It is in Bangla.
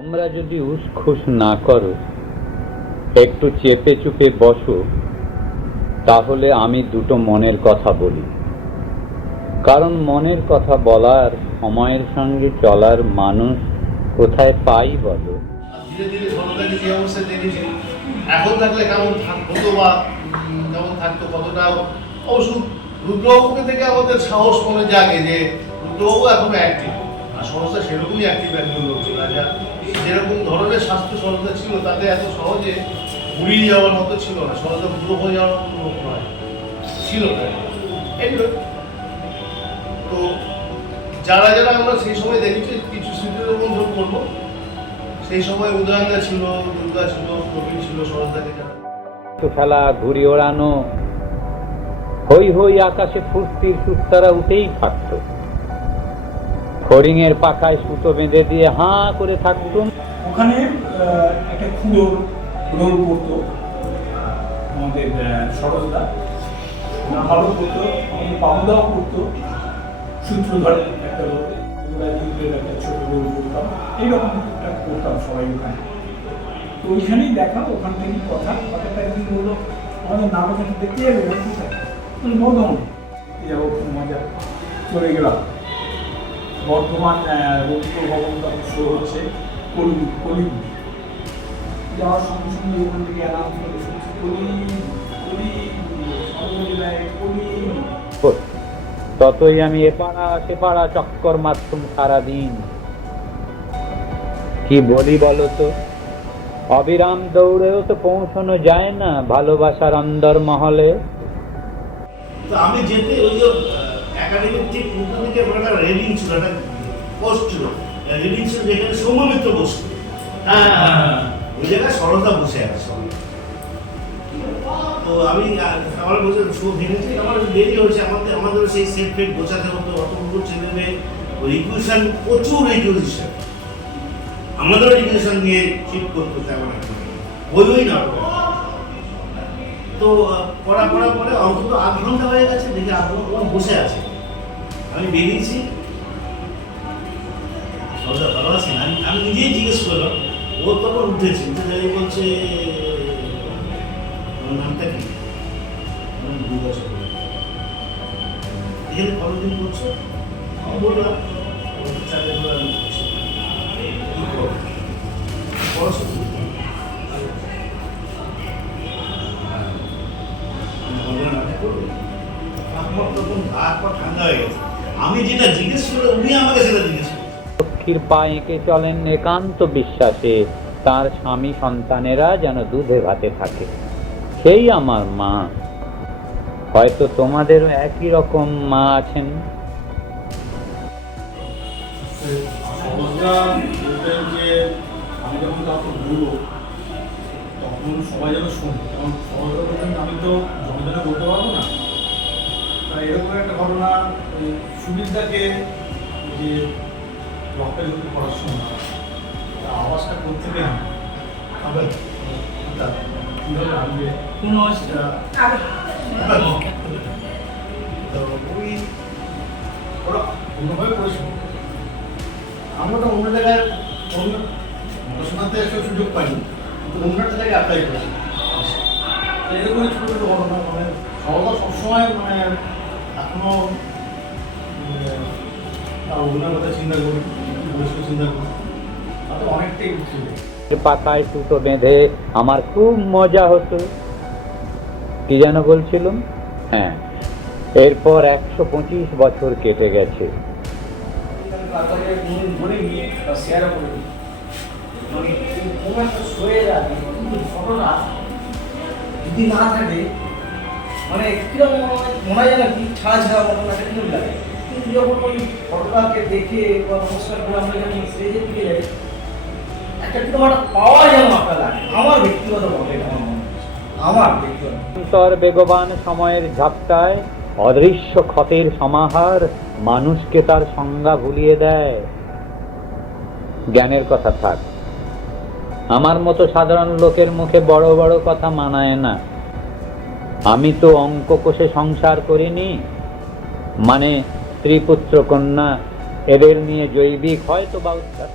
তোমরা যদি উসখুস না করো, একটু চেপে চুপে বসো, তাহলে আমি দুটো মনের কথা বলি। কারণ মনের কথা বলার, সময়ের সঙ্গে চলার মানুষ কোথায় পাই বলো? এখন থাকলে কেমন বা কেমন থাকতো, কতটা অবশ্য রুদ্রবাবুকে থেকে আমাদের সাহস মনে জাগে যে রুদ্রবাবু এখন সেরকমই যেরকম ধরনের স্বাস্থ্য সংস্থা ছিল, তাতে এত সহজে উড়িয়ে যাওয়ার মতো ছিল না। সহজে বুড়ো হয়ে যাওয়ার মতো লোক নয়, ছিল না। তো যারা যারা আমরা সেই সময় দেখেছি, কিছু স্মৃতির মধ্যে করব। সেই সময় উদয়নদা ছিল, দুর্গা ছিল, প্রবীণ ছিল সরস্বতী যারা খেলা, ঘুড়ি ওড়ানো হই হই আকাশে ফুর্তির সুতারা উঠেই থাকতো। ফড়িংয়ের পাখায় সুতো বেঁধে দিয়ে হাঁ করে থাকতুম। ওখানে একটা খুঁড়োর রোল করতো আমাদের ওরা ভালো করতো আমাদের বাবুদাও করতো সূত্রধরের একটা রোল। একটা ছোট রোল করতাম এইরকম একটা করতাম সবাই ওখানে। তো ওইখানেই দেখা ওখান থেকেই কথা। হঠাৎ একদিন বলল আমাদের নাম ওখানে দেখতে যাবে কোথায় বলি, যাব মজা। চলে গেলাম। বর্ধমান রবীন্দ্র ভবন তখন শো হচ্ছে কলি কলি যাওয়ার সঙ্গে সঙ্গে ওখান থেকে করে শুনছি কলি কলি সর্বজেলায় কলি। ততই আমি এপাড়া সেপাড়া চক্কর মারতুম সারাদিন। কি বলি বলো তো? অবিরাম দৌড়েও তো পৌঁছানো যায় না ভালোবাসার অন্দর মহলে আমি যেতে ওই যে একাডেমির ঠিক উল্টো দিকে একটা রেলিং ছিল একটা পোস্ট ছিল। রেলিং ছিল যেখানে সৌম্যমিত্র বসত। হ্যাঁ। ওই জায়গায় সরলতা বসে আছে তো আমি আমার বসে শো ভেঙেছি? আমার দেরি হয়েছে। আমাদের আমাদের সেই সেট ফেট গোছাতে হতো অতগুলো ছেলে মেয়ে রিকুয়েশন প্রচুর রিকুয়েশন আমাদেরও রিকুয়েশন নিয়ে ঠিক করতো তেমন একটা। বই বই না তো পড়া পড়া পরে অন্তত আধ ঘণ্টা হয়ে গেছে দেখে আধ ঘণ্টা বসে আছে। আমি বেরিয়েছি সরদা ভালো আছেন? আমি আমি নিজেই জিজ্ঞেস করলাম। ও তখন উঠেছে, উঠে দাঁড়িয়ে বলছে আমার নামটা কি? দুর্গা। এখানে কতদিন করছ? আমি বললাম চাকরি করে আমি করছি।" কি করো? পড়াশোনা আমার তখন হাত পা ঠান্ডা হয়ে গেছে। আমি যেটা জিজ্ঞেস করলাম উনি আমাকে সেটা জিজ্ঞেস লক্ষ্মীর পা এঁকে চলেন একান্ত বিশ্বাসে তার স্বামী সন্তানেরা যেন দুধে ভাতে থাকে। সেই আমার মা। হয়তো তোমাদেরও একই রকম মা আছেন। যে আমি যখন কাউকে বলব তখন সবাই যেন শোনে। কারণ বলতেন আমি তো জনজনে বলতে পারব না। তা এরকম একটা ঘটনা সুবিধাকে যে যদি পড়ার সময় আওয়াজটা করতে আবার তা কীভাবে আওয়াজটা? তো অন্যভাবে আমরা অন্য জায়গায় অন্য সুযোগ পাইনি, কিন্তু অন্য জায়গায় করেছি। ছোটো মানে মানে এখনও ওনার কথা চিন্তা করি চিন্তা করি তাতে অনেকটাই ছিল পাতায় সুতো বেঁধে আমার খুব মজা হতো। কি যেন বলছিলাম? হ্যাঁ এরপর একশো পঁচিশ বছর কেটে গেছে। মানে যদি না থাকে মানে কীরকম মনে হয় না কি ছাড়া ছাড়া মতন একটা লাগে। কিন্তু যখন ওই ঘটনাকে দেখে বা নমস্কার করে আমরা যখন স্টেজের দিকে যাই একটা কীরকম একটা পাওয়া যেন লাগে। আমার ব্যক্তিগত আমার ব্যক্তিগত বেগবান সময়ের ঝাপটায়, অদৃশ্য ক্ষতের সমাহার মানুষকে তার সংজ্ঞা ভুলিয়ে দেয়। জ্ঞানের কথা থাক। আমার মতো সাধারণ লোকের মুখে বড় বড় কথা মানায় না। আমি তো অঙ্ক কষে সংসার করিনি। মানে স্ত্রী পুত্র কন্যা এদের নিয়ে জৈবিক হয়তো বা উদ্ধার